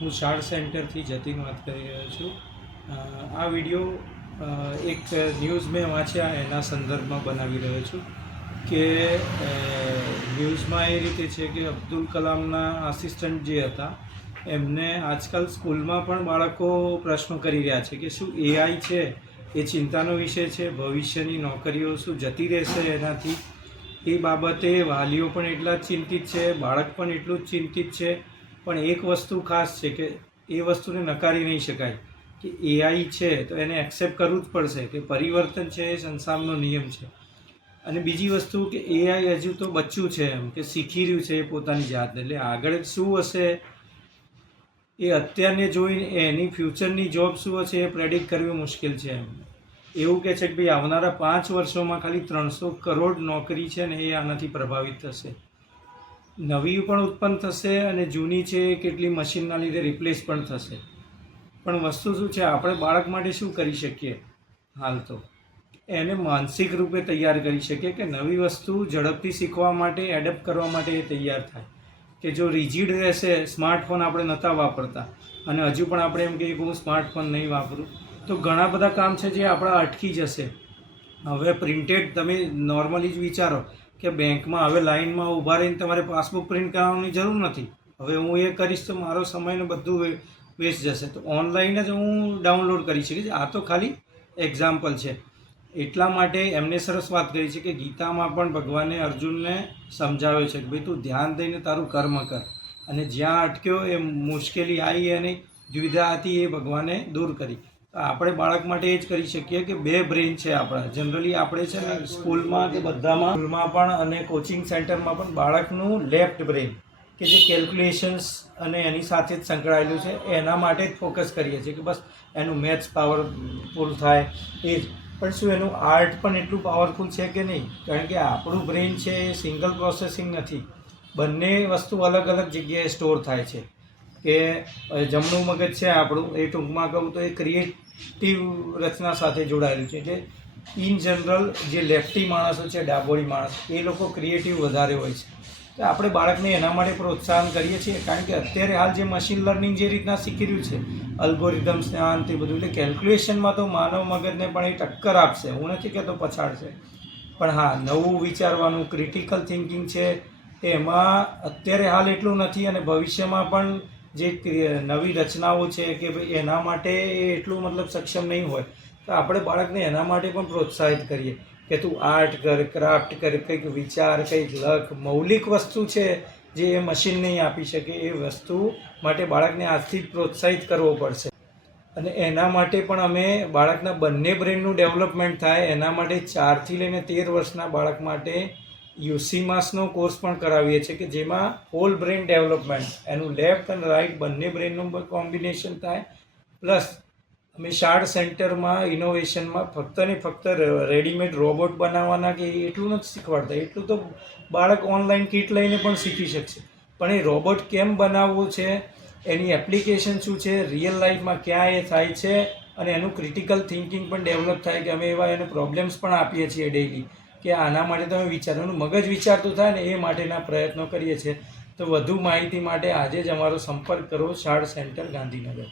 હું શાળ સેન્ટરથી જતીન વાત કરી રહ્યો છું. આ વિડીયો એક ન્યૂઝ મેં વાંચ્યા એના સંદર્ભમાં બનાવી રહ્યો છું કે ન્યૂઝમાં એ રીતે છે કે અબ્દુલ કલામના આસિસ્ટન્ટ જે હતા એમને આજકાલ સ્કૂલમાં પણ બાળકો પ્રશ્નો કરી રહ્યા છે કે શું એઆઈ છે એ ચિંતાનો વિષય છે, ભવિષ્યની નોકરીઓ શું જતી રહેશે એનાથી. એ બાબતે વાલીઓ પણ એટલા જ ચિંતિત છે, બાળક પણ એટલું જ ચિંતિત છે. પણ એક વસ્તુ ખાસ છે કે એ વસ્તુને નકારી નહીં શકાય કે એઆઈ છે તો એને એક્સેપ્ટ કરવું જ પડશે કે પરિવર્તન છે એ સંસારનો નિયમ છે. અને બીજી વસ્તુ કે એઆઈ હજુ તો બચ્ચું છે, એમ કે શીખી રહ્યું છે એ પોતાની જાતને, એટલે આગળ શું હશે એ અત્યારને જોઈને એની ફ્યુચરની જોબ શું હશે એ પ્રેડિક્ટ કરવી મુશ્કેલ છે. એમ એવું કહે છે કે ભાઈ આવનારા 5 વર્ષોમાં ખાલી 300 કરોડ નોકરી છે ને એ આનાથી પ્રભાવિત થશે. નવી પણ ઉત્પન્ન થશે અને જૂની છે કેટલી મશીનના લીધે રિપ્લેસ પણ થશે. પણ વસ્તુ શું છે, આપણે બાળક માટે શું કરી શકીએ હાલ તો એને માનસિક રૂપે તૈયાર કરી શકીએ કે નવી વસ્તુ ઝડપથી શીખવા માટે, એડપ્ટ કરવા માટે એ તૈયાર થાય. કે જો રિજિડ રહેશે, સ્માર્ટફોન આપણે નહોતા વાપરતા અને હજુ પણ આપણે એમ કહીએ કે હું સ્માર્ટફોન નહીં વાપરું તો ઘણા બધા કામ છે જે આપણા અટકી જશે. હવે પ્રિન્ટેડ તમે નોર્મલી જ વિચારો કે બેંકમાં હવે લાઇનમાં ઊભા રહીને તમારે પાસબુક પ્રિન્ટ કરાવવાની જરૂર નથી. હવે હું એ કરીશ તો મારો સમયને બધું વેસ્ટ જશે, તો ઓનલાઈન જ હું ડાઉનલોડ કરી શકીશ. આ તો ખાલી એક્ઝામ્પલ છે. એટલા માટે એમને સરસ વાત કરી છે કે ગીતામાં પણ ભગવાને અર્જુનને સમજાવ્યો છે કે ભાઈ તું ધ્યાન દઈને તારું કર્મ કર, અને જ્યાં અટક્યો એ મુશ્કેલી આવી અને દ્વિધા હતી એ ભગવાને દૂર કરી. તો આપણે બાળક માટે એ જ કરી શકીએ કે 2 બ્રેન છે આપણા. જનરલી આપણે છે ને સ્કૂલમાં કે બધામાં સ્કૂલમાં પણ અને કોચિંગ સેન્ટરમાં પણ બાળકનું લેફ્ટ બ્રેન કે જે કેલ્ક્યુલેશન્સ અને એની સાથે જ સંકળાયેલું છે એના માટે જ ફોકસ કરીએ છીએ કે બસ એનું મેથ્સ પાવરફુલ થાય એ જ. પણ શું એનું આર્ટ પણ એટલું પાવરફુલ છે કે નહીં? કારણ કે આપણું બ્રેન છે એ સિંગલ પ્રોસેસિંગ નથી, બંને વસ્તુ અલગ અલગ જગ્યાએ સ્ટોર થાય છે. કે જમણું મગજ છે આપણું, એ ટૂંકમાં કહું તો એ ક્રિએટિવ રચના સાથે જોડાયેલું છે. એટલે ઇન જનરલ જે લેફ્ટી માણસો છે, ડાબોળી માણસ, એ લોકો ક્રિએટિવ વધારે હોય છે. તો આપણે બાળકને એના માટે પ્રોત્સાહન કરીએ છીએ કારણ કે અત્યારે હાલ જે મશીન લર્નિંગ જે રીતના શીખી રહ્યું છે, અલ્ગોરિધમ્સ ને આ તે બધું, એટલે કેલ્ક્યુલેશનમાં તો માનવ મગજને પણ એ ટક્કર આપશે. હું નથી કહેતો પછાડશે, પણ હા નવું વિચારવાનું ક્રિટિકલ થિંકિંગ છે એમાં અત્યારે હાલ એટલું નથી અને ભવિષ્યમાં પણ જે નવી રચનાઓ છે કે ભાઈ એના માટે એટલું મતલબ સક્ષમ નહીં હોય. તો આપણે બાળકને એના માટે પણ પ્રોત્સાહિત કરીએ કે તું આર્ટ કર, ક્રાફ્ટ કર, કંઈક વિચાર, કંઈક લખ. મૌલિક વસ્તુ છે જે એ મશીન નહીં આપી શકે, એ વસ્તુ માટે બાળકને આજથી જ પ્રોત્સાહિત કરવો પડશે. અને એના માટે પણ અમે બાળકના બંને બ્રેનનું ડેવલપમેન્ટ થાય એના માટે 4 થી લઈને 13 વર્ષના બાળક માટે યુસીમાસનો કોર્સ પણ કરાવીએ છીએ કે જેમાં હોલ બ્રેન ડેવલપમેન્ટ, એનું લેફ્ટ અને રાઇટ બંને બ્રેનનું કોમ્બિનેશન થાય. પ્લસ અમે શાળ સેન્ટરમાં ઇનોવેશનમાં ફક્ત ને ફક્ત રેડીમેડ રોબોટ બનાવવાના કે એટલું નથી શીખવાડતા, એટલું તો બાળક ઓનલાઈન કિટ લઈને પણ શીખી શકશે. પણ એ રોબોટ કેમ બનાવવું છે, એની એપ્લિકેશન શું છે, રિયલ લાઈફમાં ક્યાં એ થાય છે, અને એનું ક્રિટિકલ થિંકિંગ પણ ડેવલપ થાય કે અમે એવા એને પ્રોબ્લેમ્સ પણ આપીએ છીએ ડેઈલી કે આના માટે તમે વિચારવાનું મગજ વિચારતું થાય ને એ માટેના પ્રયત્નો કરીએ છીએ. તો વધુ માહિતી માટે આજે જ અમારો સંપર્ક કરો, શાળ સેન્ટર, ગાંધીનગર.